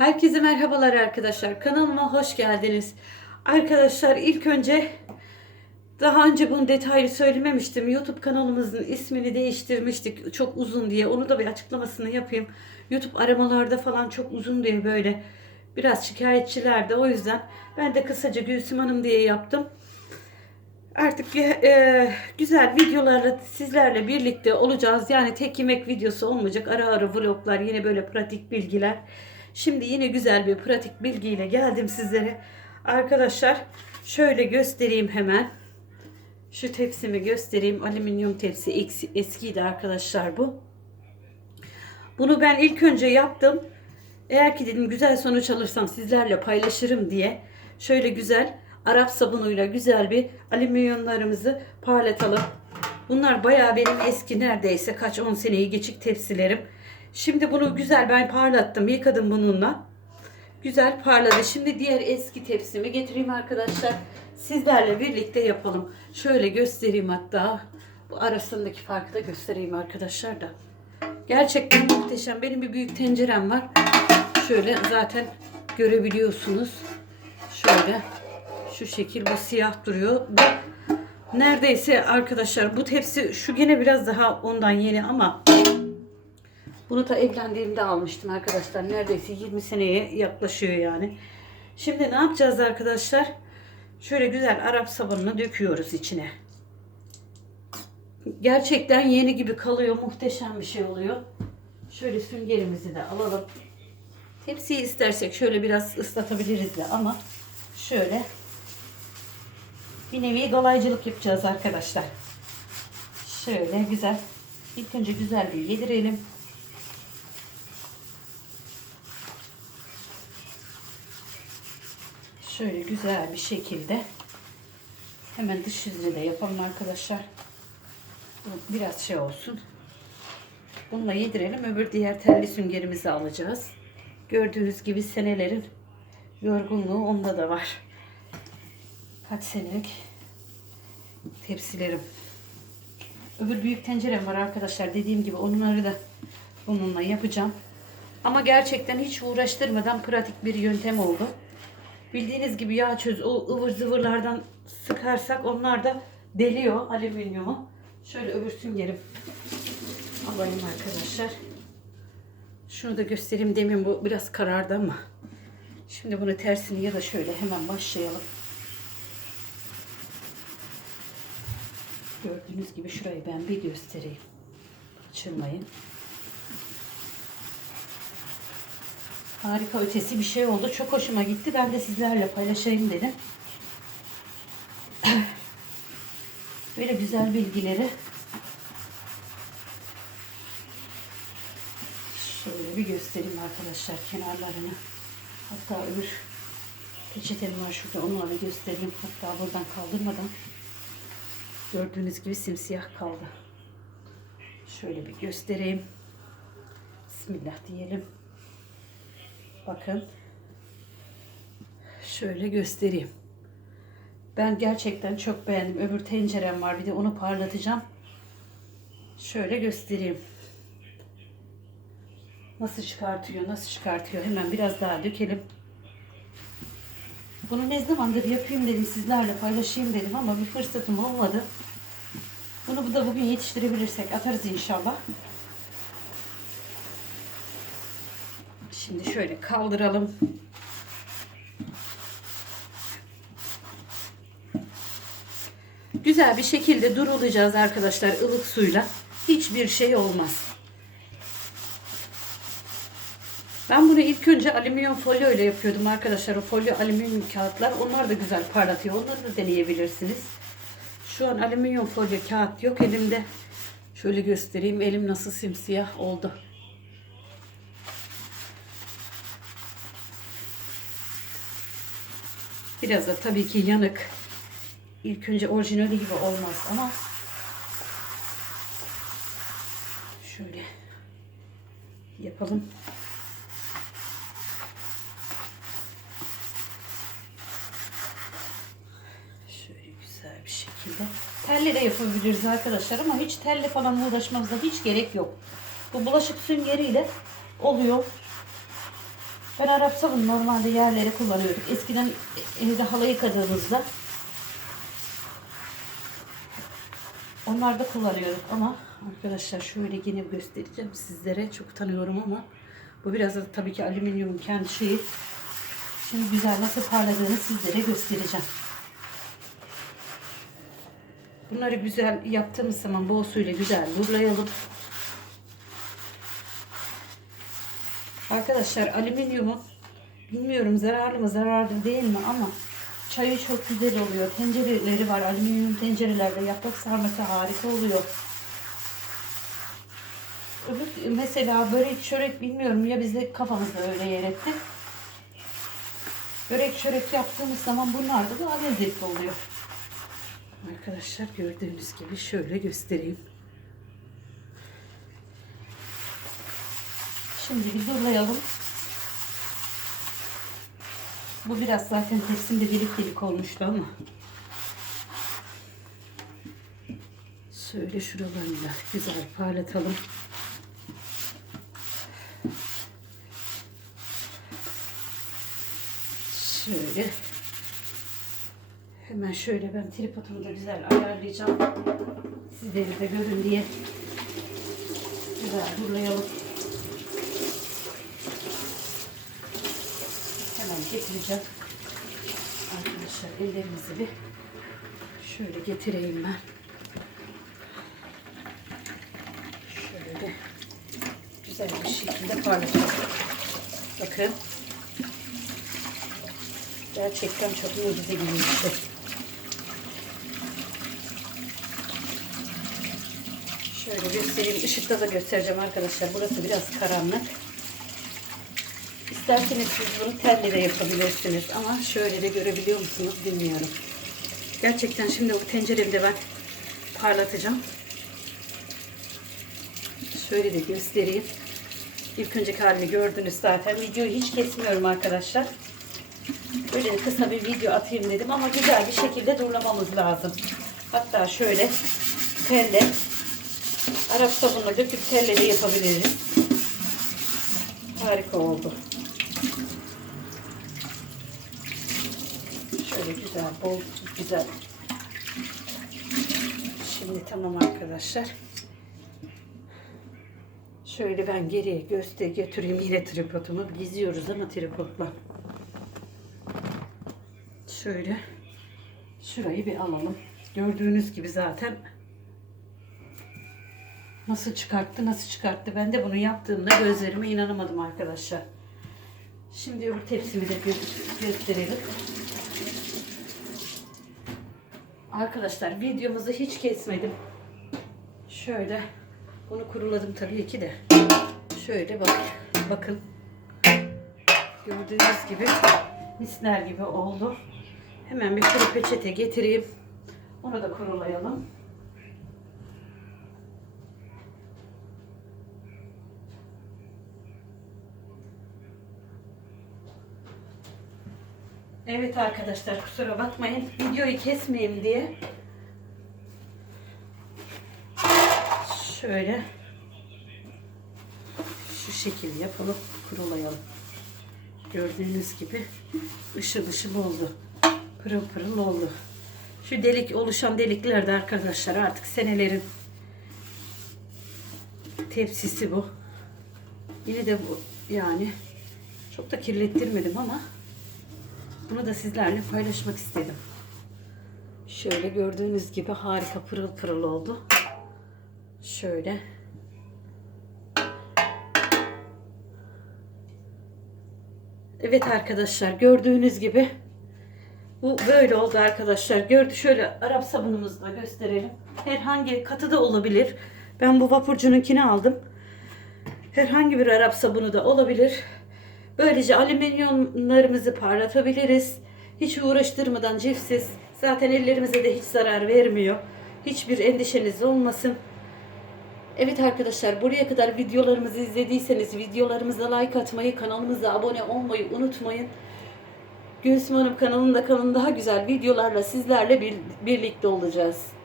Herkese merhabalar arkadaşlar. Kanalıma hoş geldiniz. Arkadaşlar ilk önce daha önce bunu detaylı söylememiştim. YouTube kanalımızın ismini değiştirmiştik. Çok uzun diye. Onu da bir açıklamasını yapayım. YouTube aramalarda falan çok uzun diye böyle biraz şikayetçilerdi. O yüzden ben de kısaca Gülsüm Hanım diye yaptım. Artık e, güzel videolarla sizlerle birlikte olacağız. Yani tek yemek videosu olmayacak. Ara ara vloglar, yine böyle pratik bilgiler. Şimdi yine güzel bir pratik bilgiyle geldim sizlere. Arkadaşlar şöyle göstereyim hemen. Şu tepsimi göstereyim. Alüminyum tepsi eskiydi arkadaşlar bu. Bunu ben ilk önce yaptım. Eğer ki dedim güzel sonuç alırsam sizlerle paylaşırım diye. Şöyle güzel Arap sabunuyla güzel bir alüminyumlarımızı parlatalım. Bunlar bayağı benim eski neredeyse kaç 10 seneyi geçik tepsilerim. Şimdi bunu güzel ben parlattım. Yıkadım bununla. Güzel parladı. Şimdi diğer eski tepsimi getireyim arkadaşlar. Sizlerle birlikte yapalım. Şöyle göstereyim hatta. Bu arasındaki farkı da göstereyim arkadaşlar da. Gerçekten muhteşem. Benim bir büyük tencerem var. Şöyle zaten görebiliyorsunuz. Şöyle şu şekil bu siyah duruyor. Bu neredeyse arkadaşlar bu tepsi şu gene biraz daha ondan yeni ama bunu da evlendiğimde almıştım arkadaşlar. Neredeyse 20 seneye yaklaşıyor yani. Şimdi ne yapacağız arkadaşlar? Şöyle güzel Arap sabununu döküyoruz içine. Gerçekten yeni gibi kalıyor. Muhteşem bir şey oluyor. Şöyle süngerimizi de alalım. Tepsiyi istersek şöyle biraz ıslatabiliriz de ama şöyle bir nevi kolaycılık yapacağız arkadaşlar. Şöyle güzel. İlk önce güzel bir yedirelim. Şöyle güzel bir şekilde hemen dış yüzünü de yapalım arkadaşlar. Biraz şey olsun. Bununla yedirelim. Öbür diğer telli süngerimizi alacağız. Gördüğünüz gibi senelerin yorgunluğu onda da var. Kaç senelik tepsilerim. Öbür büyük tencerem var arkadaşlar. Dediğim gibi onları da bununla yapacağım. Ama gerçekten hiç uğraştırmadan pratik bir yöntem oldu. Bildiğiniz gibi yağ çöz o ıvır zıvırlardan sıkarsak onlar da deliyor alüminyumu. Şöyle öbür süngerim alayım arkadaşlar. Şunu da göstereyim demin bu biraz karardı ama. Şimdi bunu tersini ya da şöyle hemen başlayalım. Gördüğünüz gibi şurayı ben bir göstereyim. Açılmayın. Harika ötesi bir şey oldu. Çok hoşuma gitti. Ben de sizlerle paylaşayım dedim. Böyle güzel bilgileri şöyle bir göstereyim arkadaşlar kenarlarını. Hatta öbür peçetem var şurada. Onu bir göstereyim. Hatta buradan kaldırmadan. Gördüğünüz gibi simsiyah kaldı. Şöyle bir göstereyim. Bismillah diyelim. Bakın. Şöyle göstereyim. Ben gerçekten çok beğendim. Öbür tencerem var. Bir de onu parlatacağım. Şöyle göstereyim. Nasıl çıkartıyor, nasıl çıkartıyor. Hemen biraz daha dökelim. Bunu ne zamandır yapayım dedim. Sizlerle paylaşayım dedim ama bir fırsatım olmadı. Bunu da bugün yetiştirebilirsek atarız inşallah. Şimdi şöyle kaldıralım. Güzel bir şekilde durulayacağız arkadaşlar ılık suyla. Hiçbir şey olmaz. Ben bunu ilk önce alüminyum folyo ile yapıyordum arkadaşlar. O folyo alüminyum kağıtlar. Onlar da güzel parlatıyor. Onları da deneyebilirsiniz. Şu an alüminyum folyo kağıt yok elimde. Şöyle göstereyim. Elim nasıl simsiyah oldu. Biraz da tabii ki yanık. İlk önce orijinali gibi olmaz ama şöyle yapalım. Şöyle güzel bir şekilde. Telle de yapabiliriz arkadaşlar ama hiç telle falan uğraşmamıza hiç gerek yok. Bu bulaşık süngeriyle oluyor. Ben Arap sabunu normalde yerlere kullanıyorduk. Eskiden evde halı yıkadığımızda onlarda kullanıyorduk ama arkadaşlar şöyle yine göstereceğim sizlere. Çok tanıyorum ama bu biraz da tabii ki alüminyum kendi şeyi. Şimdi güzel nasıl parladığını sizlere göstereceğim. Bunları güzel yaptığımız zaman bol suyla güzel vurlayalım. Arkadaşlar alüminyumun bilmiyorum zararlı mı zararlı değil mi ama çayı çok güzel oluyor. Tencereleri var. Alüminyum tencerelerde yaprak sarması harika oluyor. Öbür, mesela börek çörek bilmiyorum ya bizde kafamızda öyle yer etti. Börek çörek yaptığımız zaman bunlar da daha lezzetli oluyor. Arkadaşlar gördüğünüz gibi şöyle göstereyim. Şimdi bir durlayalım. Bu biraz zaten tepsimde delik delik olmuştu ama. Şöyle şuralarıyla güzel parlatalım. Şöyle. Hemen şöyle ben tripodumu da güzel ayarlayacağım. Sizleri de görün diye. Güzel durulayalım. Hemen getireceğim. Arkadaşlar ellerimizi bir şöyle getireyim ben. Şöyle güzel bir şekilde parlatacağım. Bakın. Gerçekten çok mucize gibi bir şey. Şöyle göstereyim. Işıkta da göstereceğim arkadaşlar. Burası biraz karanlık. İsterseniz siz bunu telle de yapabilirsiniz. Ama şöyle de görebiliyor musunuz bilmiyorum. Gerçekten şimdi bu tenceremde ben parlatacağım. Şöyle de göstereyim. İlk önceki halini gördünüz zaten. Videoyu hiç kesmiyorum arkadaşlar. Böyle kısa bir video atayım dedim ama güzel bir şekilde durlamamız lazım. Hatta şöyle telle Arap sabunla döküp telle de yapabiliriz. Harika oldu. Şöyle güzel, bol, güzel. Şimdi tamam arkadaşlar. Şöyle ben geriye göster götüreyim yine tripodumu. Geziyoruz ama tripodla. Şöyle şurayı bir alalım. Gördüğünüz gibi zaten nasıl çıkarttı nasıl çıkarttı. Ben de bunu yaptığımda gözlerime inanamadım arkadaşlar. Şimdi öbür tepsimi de gö- gösterelim. Arkadaşlar videomuzu hiç kesmedim. Şöyle bunu kuruladım tabii ki de. Şöyle bak bakın. Gördüğünüz gibi misler gibi oldu. Hemen bir kuru peçete getireyim. Onu da kurulayalım. Evet arkadaşlar kusura bakmayın. Videoyu kesmeyeyim diye. Şöyle şu şekilde yapalım. Kurulayalım. Gördüğünüz gibi ışıl ışıl oldu. Pırıl pırıl oldu. Şu delik oluşan deliklerde arkadaşlar artık senelerin tepsisi bu. Yine de bu yani çok da kirlettirmedim ama bunu da sizlerle paylaşmak istedim. Şöyle gördüğünüz gibi harika pırıl pırıl oldu. Şöyle. Evet arkadaşlar gördüğünüz gibi bu böyle oldu arkadaşlar. Gördü şöyle Arap sabunumuzu gösterelim. Herhangi katı da olabilir. Ben bu vapurcununkini aldım. Herhangi bir Arap sabunu da olabilir. Böylece alüminyumlarımızı parlatabiliriz. Hiç uğraştırmadan cifsiz. Zaten ellerimize de hiç zarar vermiyor. Hiçbir endişeniz olmasın. Evet arkadaşlar buraya kadar videolarımızı izlediyseniz videolarımıza like atmayı, kanalımıza abone olmayı unutmayın. Gülsüm Hanım kanalında kalın daha güzel videolarla sizlerle bir, birlikte olacağız.